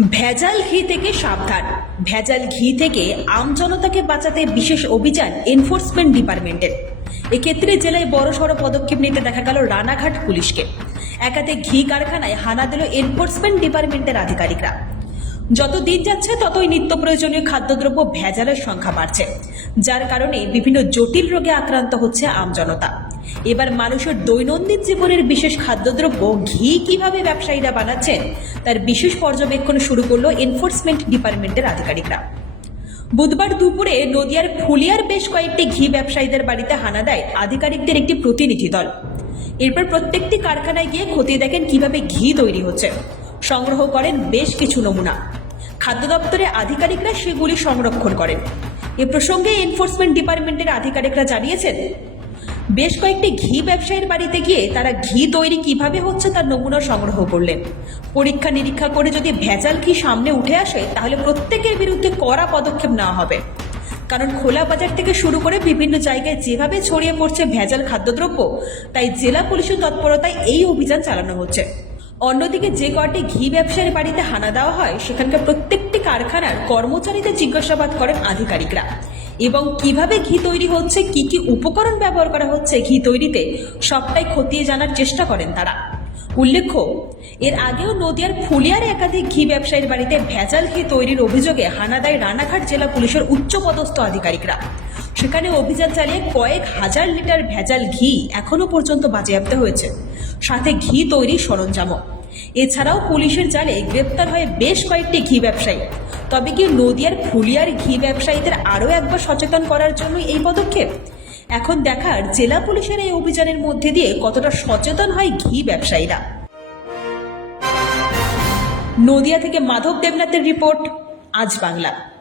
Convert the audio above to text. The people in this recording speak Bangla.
ভেজাল ঘি থেকে সাবধান। ভেজাল ঘি থেকে আমজনতাকে বাঁচাতে বিশেষ অভিযান এনফোর্সমেন্ট ডিপার্টমেন্টের। এক্ষেত্রে জেলায় বড়সড় পদক্ষেপ নিতে দেখা গেল রানাঘাট পুলিশকে। একাধিক ঘি কারখানায় হানা দিল এনফোর্সমেন্ট ডিপার্টমেন্টের আধিকারিকরা। যত দিন যাচ্ছে, ততই নিত্য প্রয়োজনীয় খাদ্যদ্রব্য ভেজালের সংখ্যা বাড়ছে। যার কারণে বিভিন্ন জটিল রোগে আক্রান্ত হচ্ছে আমজনতা এবার মানুষের দৈনন্দিন জীবনের বিশেষ খাদ্যদ্রব্য, ঘি কীভাবে ব্যবসায়ীরা বানাচ্ছেন, তার বিশেষ পর্যবেক্ষণ শুরু করল এনফোর্সমেন্ট ডিপার্টমেন্টের আধিকারিকরা। বুধবার দুপুরে নদিয়ার ফুলিয়ার বেশ কয়েকটি ঘি ব্যবসায়ীদের বাড়িতে হানা দেয় আধিকারিকদের একটি প্রতিনিধি দল। এরপর প্রত্যেকটি কারখানায় গিয়ে খতিয়ে দেখেন কীভাবে ঘি তৈরি হচ্ছে। সংগ্রহ করেন বেশ কিছু নমুনা। খাদ্য দপ্তরের আধিকারিকরা সেগুলি সংরক্ষণ করেন। এ প্রসঙ্গে এনফোর্সমেন্ট ডিপার্টমেন্টের আধিকারিকরা জানিয়েছেন বেশ কয়েকটি ঘি ব্যবসায়ীর বাড়িতে গিয়ে তারা ঘি তৈরি কীভাবে হচ্ছে তার নমুনা সংগ্রহ করলেন। পরীক্ষা নিরীক্ষা করে যদি ভেজাল ঘি সামনে উঠে আসে, তাহলে প্রত্যেকের বিরুদ্ধে কড়া পদক্ষেপ নেওয়া হবে। কারণ খোলা বাজার থেকে শুরু করে বিভিন্ন জায়গায় যেভাবে ছড়িয়ে পড়ছে ভেজাল খাদ্যদ্রব্য, তাই জেলা পুলিশের তৎপরতায় এই অভিযান চালানো হচ্ছে। অন্যদিকে যে কয়টি ঘি ব্যবসায়ীর বাড়িতে হানা দেওয়া হয়, সেখানকার প্রত্যেকটি কারখানার কর্মচারীদের জিজ্ঞাসাবাদ করেন আধিকারিকরা। এবং কীভাবে ঘি তৈরি হচ্ছে, কি কি উপকরণ ব্যবহার করা হচ্ছে ঘি তৈরিতে, সবটাই খতিয়ে জানার চেষ্টা করেন তারা। উল্লেখ্য, এর আগেও নদিয়ার ফুলিয়ার একাধিক ঘি ব্যবসায়ীর বাড়িতে ভেজাল ঘি তৈরির অভিযোগে হানা দেয় রানাঘাট জেলা পুলিশের উচ্চপদস্থ আধিকারিকরা। সেখানে অভিযান চালিয়ে কয়েক হাজার লিটার ভেজাল ঘি এখনও পর্যন্ত বাজেয়াপ্ত হয়েছে। সাথে ঘি তৈরির সরঞ্জামও। এছাড়াও পুলিশের জালে গ্রেপ্তার হয়ে বেশ কয়েকটি ঘি ব্যবসায়ী। তবে কি নদিয়ার ফুলিয়ার ঘি ব্যবসায়ীদের আরও একবার সচেতন করার জন্য এই পদক্ষেপ? এখন দেখার জেলা পুলিশের এই অভিযানের মধ্যে দিয়ে কতটা সচেতন হয় ঘি ব্যবসায়ীরা। নদিয়া থেকে মাধব দেবনাথের রিপোর্ট, আজ বাংলা।